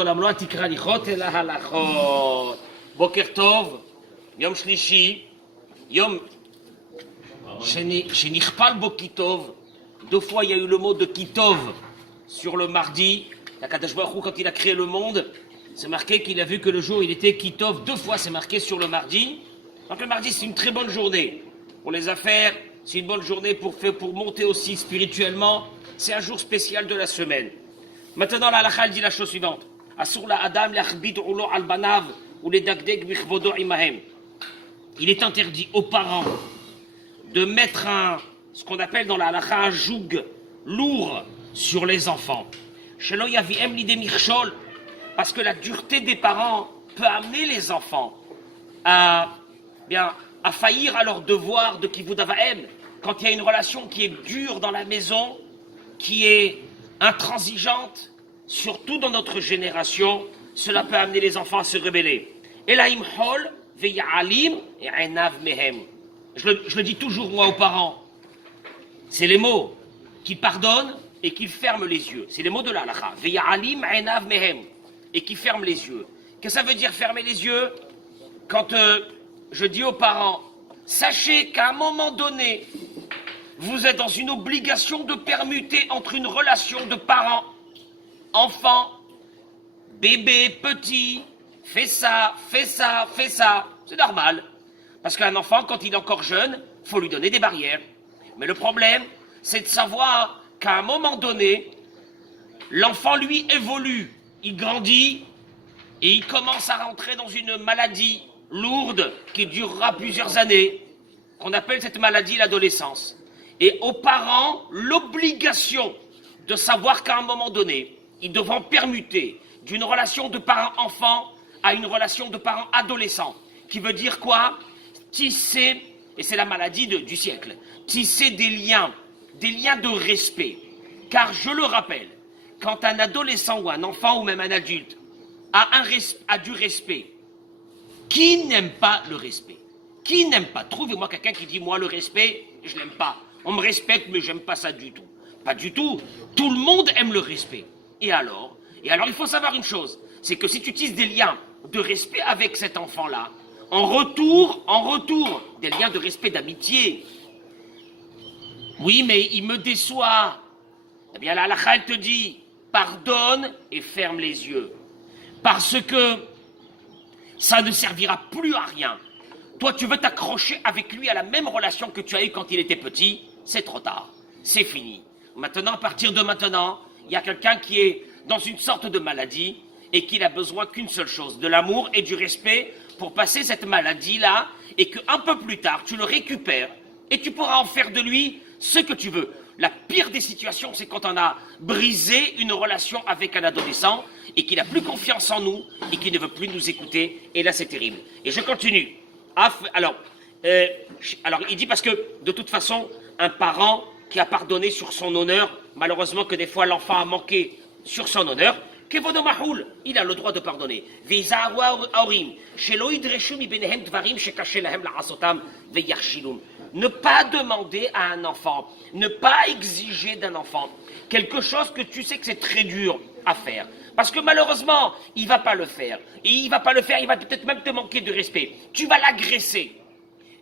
עולם לא תקרא הליכות אלא הלכות. בוקר טוב, יום שלישי, יום שנכפל בו כי טוב. Deux fois il y a eu le mot de qui tov sur le mardi. Akadosh Baruch Hu, quand il a créé le monde, c'est marqué qu'il a vu que le jour il était qui tov. Deux fois c'est marqué sur le mardi. Donc le mardi c'est une très bonne journée pour les affaires, c'est une bonne journée pour monter aussi spirituellement. C'est un jour spécial de la semaine. Maintenant la halakha dit la chose suivante. Il est interdit aux parents de mettre ce qu'on appelle dans la halakha un joug lourd sur les enfants. Parce que la dureté des parents peut amener les enfants à faillir à leur devoir de kivud avahem. Quand il y a une relation qui est dure dans la maison, qui est intransigeante, surtout dans notre génération, cela peut amener les enfants à se rebeller. Je le dis toujours moi aux parents, c'est les mots qui pardonnent et qui ferment les yeux. C'est les mots de l'halakha. Et qui ferment les yeux. Qu'est-ce que ça veut dire fermer les yeux? Quand je dis aux parents, sachez qu'à un moment donné, vous êtes dans une obligation de permuter entre une relation de parents, enfants, bébé, petit, fais ça, fais ça, fais ça. C'est normal. Parce qu'un enfant, quand il est encore jeune, il faut lui donner des barrières. Mais le problème, c'est de savoir qu'à un moment donné, l'enfant, lui, évolue. Il grandit et il commence à rentrer dans une maladie lourde qui durera plusieurs années, qu'on appelle cette maladie l'adolescence. Et aux parents, l'obligation de savoir qu'à un moment donné, ils devront permuter d'une relation de parent-enfant à une relation de parent-adolescent. Qui veut dire quoi? Tisser, et c'est la maladie du siècle, tisser des liens de respect. Car je le rappelle, quand un adolescent ou un enfant ou même un adulte a du respect, qui n'aime pas le respect? Qui n'aime pas? Trouvez-moi quelqu'un qui dit, moi le respect, je l'aime pas. On me respecte, mais j'aime pas ça du tout. Pas du tout. Tout le monde aime le respect. Et alors, il faut savoir une chose, c'est que si tu tisses des liens de respect avec cet enfant-là, en retour, des liens de respect, d'amitié. Oui, mais il me déçoit. Eh bien, la halakha, elle te dit, pardonne et ferme les yeux. Parce que ça ne servira plus à rien. Toi, tu veux t'accrocher avec lui à la même relation que tu as eue quand il était petit, c'est trop tard. C'est fini. Maintenant, à partir de maintenant, il y a quelqu'un qui est dans une sorte de maladie et qu'il a besoin qu'une seule chose, de l'amour et du respect pour passer cette maladie-là et qu'un peu plus tard, tu le récupères et tu pourras en faire de lui ce que tu veux. La pire des situations, c'est quand on a brisé une relation avec un adolescent et qu'il n'a plus confiance en nous et qu'il ne veut plus nous écouter. Et là, c'est terrible. Et je continue. Alors, il dit parce que, de toute façon, un parent qui a pardonné sur son honneur, malheureusement que des fois l'enfant a manqué sur son honneur, il a le droit de pardonner. Ne pas demander à un enfant, ne pas exiger d'un enfant quelque chose que tu sais que c'est très dur à faire. Parce que malheureusement, il ne va pas le faire. Et il ne va pas le faire, il va peut-être même te manquer de respect. Tu vas l'agresser.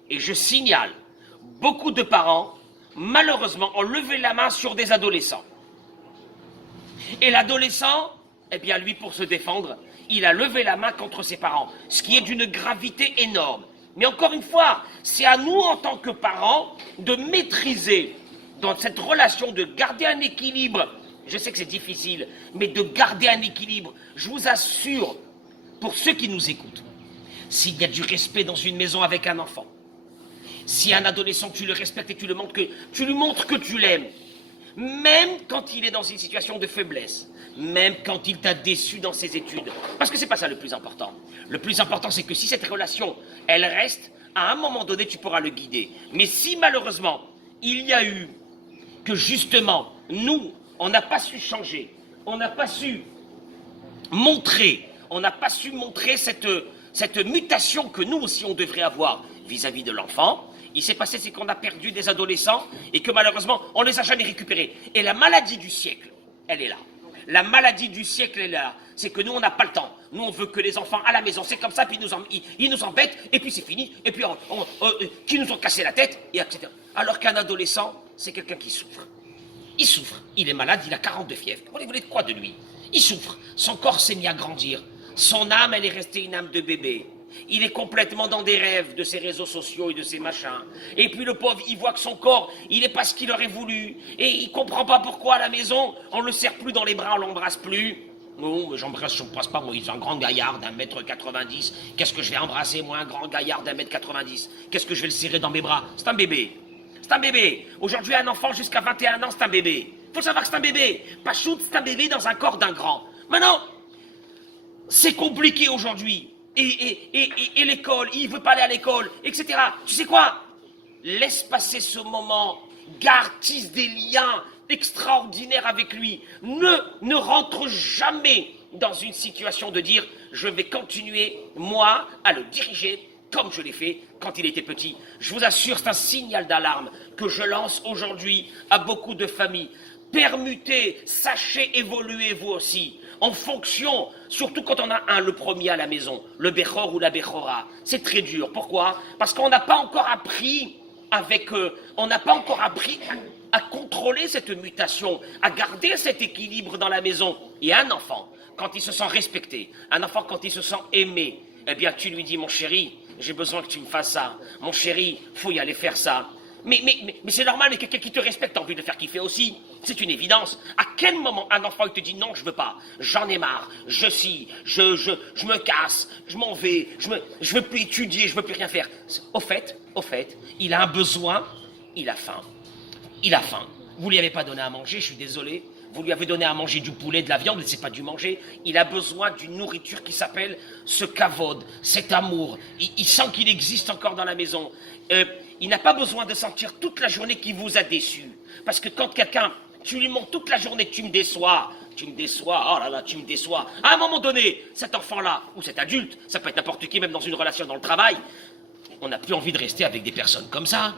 Et je signale, beaucoup de parents, malheureusement, ont levé la main sur des adolescents. Et l'adolescent, eh bien lui, pour se défendre, il a levé la main contre ses parents, ce qui est d'une gravité énorme. Mais encore une fois, c'est à nous, en tant que parents, de maîtriser, dans cette relation, de garder un équilibre. Je sais que c'est difficile, mais de garder un équilibre. Je vous assure, pour ceux qui nous écoutent, s'il y a du respect dans une maison avec un enfant, si un adolescent, tu le respectes et tu lui montres que tu l'aimes, même quand il est dans une situation de faiblesse, même quand il t'a déçu dans ses études, parce que c'est pas ça le plus important. Le plus important, c'est que si cette relation, elle reste, à un moment donné, tu pourras le guider. Mais si malheureusement, il y a eu que justement, nous, on n'a pas su changer, on n'a pas su montrer cette mutation que nous aussi on devrait avoir vis-à-vis de l'enfant. Il s'est passé, c'est qu'on a perdu des adolescents et que malheureusement, on ne les a jamais récupérés. Et la maladie du siècle, elle est là. La maladie du siècle est là. c'est que nous, on n'a pas le temps. Nous, on veut que les enfants à la maison, c'est comme ça, puis ils nous embêtent, et puis c'est fini, et puis qui nous ont cassé la tête, et etc. Alors qu'un adolescent, c'est quelqu'un qui souffre. Il souffre, il est malade, il a 42 fièvres. Vous voulez de quoi de lui? Il souffre, son corps s'est mis à grandir, son âme, elle est restée une âme de bébé. Il est complètement dans des rêves de ses réseaux sociaux et de ses machins. Et puis le pauvre, il voit que son corps, il n'est pas ce qu'il aurait voulu. Et il comprend pas pourquoi à la maison, on le serre plus dans les bras, on l'embrasse plus. Non, mais j'embrasse pas, moi, il est un grand gaillard d'1m90. Qu'est-ce que je vais embrasser, moi, un grand gaillard d'1m90? Qu'est-ce que je vais le serrer dans mes bras? C'est un bébé. C'est un bébé. Aujourd'hui, un enfant jusqu'à 21 ans, c'est un bébé. Faut savoir que c'est un bébé. Pas shoot, c'est un bébé dans un corps d'un grand. Maintenant, c'est compliqué aujourd'hui. Et l'école, il veut pas aller à l'école, etc. Tu sais quoi? Laisse passer ce moment, garde, tisse des liens extraordinaires avec lui. Ne rentre jamais dans une situation de dire je vais continuer, moi, à le diriger comme je l'ai fait quand il était petit. Je vous assure, c'est un signal d'alarme que je lance aujourd'hui à beaucoup de familles. Permutez, sachez évoluer vous aussi, en fonction, surtout quand on a le premier à la maison, le Bechor ou la Bechora. C'est très dur. Pourquoi? Parce qu'on n'a pas encore appris on n'a pas encore appris à contrôler cette mutation, à garder cet équilibre dans la maison. Et un enfant, quand il se sent respecté, un enfant quand il se sent aimé, eh bien tu lui dis, mon chéri, j'ai besoin que tu me fasses ça. Mon chéri, faut y aller faire ça. Mais c'est normal, mais quelqu'un qui te respecte a envie de faire kiffer aussi. C'est une évidence. À quel moment un enfant il te dit non, je veux pas, j'en ai marre, je me casse, je m'en vais, je veux plus étudier, je veux plus rien faire. Au fait, il a un besoin, il a faim. Il a faim. Vous lui avez pas donné à manger, je suis désolé. Vous lui avez donné à manger du poulet, de la viande, mais c'est pas du manger. Il a besoin d'une nourriture qui s'appelle ce kavod, cet amour. Il sent qu'il existe encore dans la maison. Il n'a pas besoin de sentir toute la journée qu'il vous a déçu. Parce que quand quelqu'un, tu lui montres toute la journée que tu me déçois, oh là là, tu me déçois. À un moment donné, cet enfant-là, ou cet adulte, ça peut être n'importe qui, même dans une relation dans le travail, on n'a plus envie de rester avec des personnes comme ça.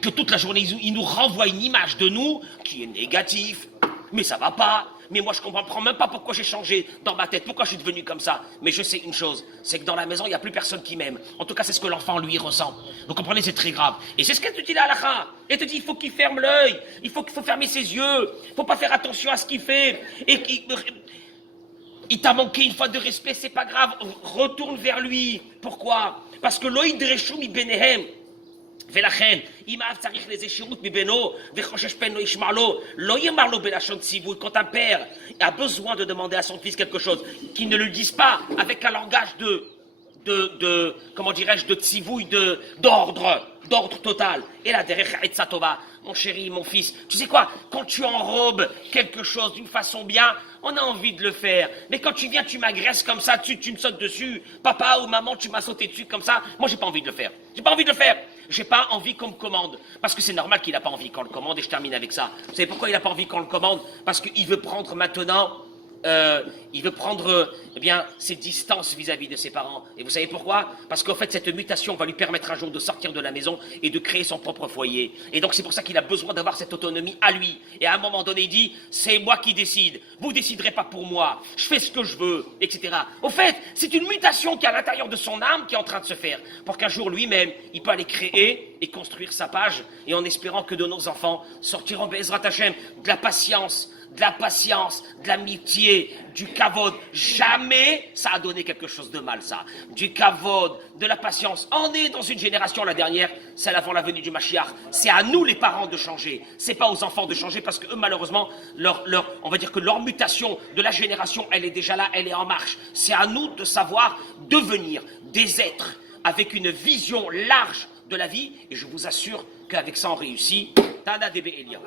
Que toute la journée, ils nous renvoient une image de nous qui est négative. Mais ça va pas. Mais moi, je comprends même pas pourquoi j'ai changé dans ma tête, pourquoi je suis devenu comme ça. Mais je sais une chose, c'est que dans la maison, il n'y a plus personne qui m'aime. En tout cas, c'est ce que l'enfant, lui, ressent. Vous comprenez, c'est très grave. Et c'est ce qu'elle te dit la halakha. Elle te dit, il faut qu'il ferme l'œil. Il faut fermer ses yeux. Il faut pas faire attention à ce qu'il fait. Et il t'a manqué une fois de respect, c'est pas grave. Retourne vers lui. Pourquoi? Parce que l'oïd reshoum mi benehem. ולכן, אם האב צריך לאיזה שירות מבנו וחושש פן לא ישמע לו, לא יאמר לו בלשון ציווי. Quand un père a besoin de demander à son fils quelque chose, qu'il ne le dise pas avec un langage comment dirais-je, de tzivouille, d'ordre total. Et là, derrière Etzatova, mon chéri, mon fils, tu sais quoi, quand tu enrobes quelque chose d'une façon bien, on a envie de le faire. Mais quand tu viens, tu m'agresses comme ça, tu me sautes dessus, papa ou maman, tu m'as sauté dessus comme ça, moi j'ai pas envie de le faire. J'ai pas envie de le faire. J'ai pas envie qu'on me commande. Parce que c'est normal qu'il n'a pas envie qu'on le commande, et je termine avec ça. Vous savez pourquoi il n'a pas envie qu'on le commande? Parce qu'il veut prendre maintenant, eh bien, ses distances vis-à-vis de ses parents. Et vous savez pourquoi? Parce qu'en fait, cette mutation va lui permettre un jour de sortir de la maison et de créer son propre foyer. Et donc, c'est pour ça qu'il a besoin d'avoir cette autonomie à lui. Et à un moment donné, il dit, c'est moi qui décide. Vous déciderez pas pour moi. Je fais ce que je veux, etc. Au fait, c'est une mutation qui est à l'intérieur de son âme qui est en train de se faire. Pour qu'un jour, lui-même, il peut aller créer et construire sa page. Et en espérant que de nos enfants sortiront, Be'ezrat Hashem, de la patience, de l'amitié, du kavod. Jamais ça a donné quelque chose de mal, ça. Du kavod, de la patience. On est dans une génération, la dernière, celle avant la venue du Mashiach. C'est à nous, les parents, de changer. C'est pas aux enfants de changer parce que eux, malheureusement, on va dire que leur mutation de la génération, elle est déjà là, elle est en marche. C'est à nous de savoir devenir des êtres avec une vision large de la vie. Et je vous assure qu'avec ça, on réussit. Tada Debe Elia.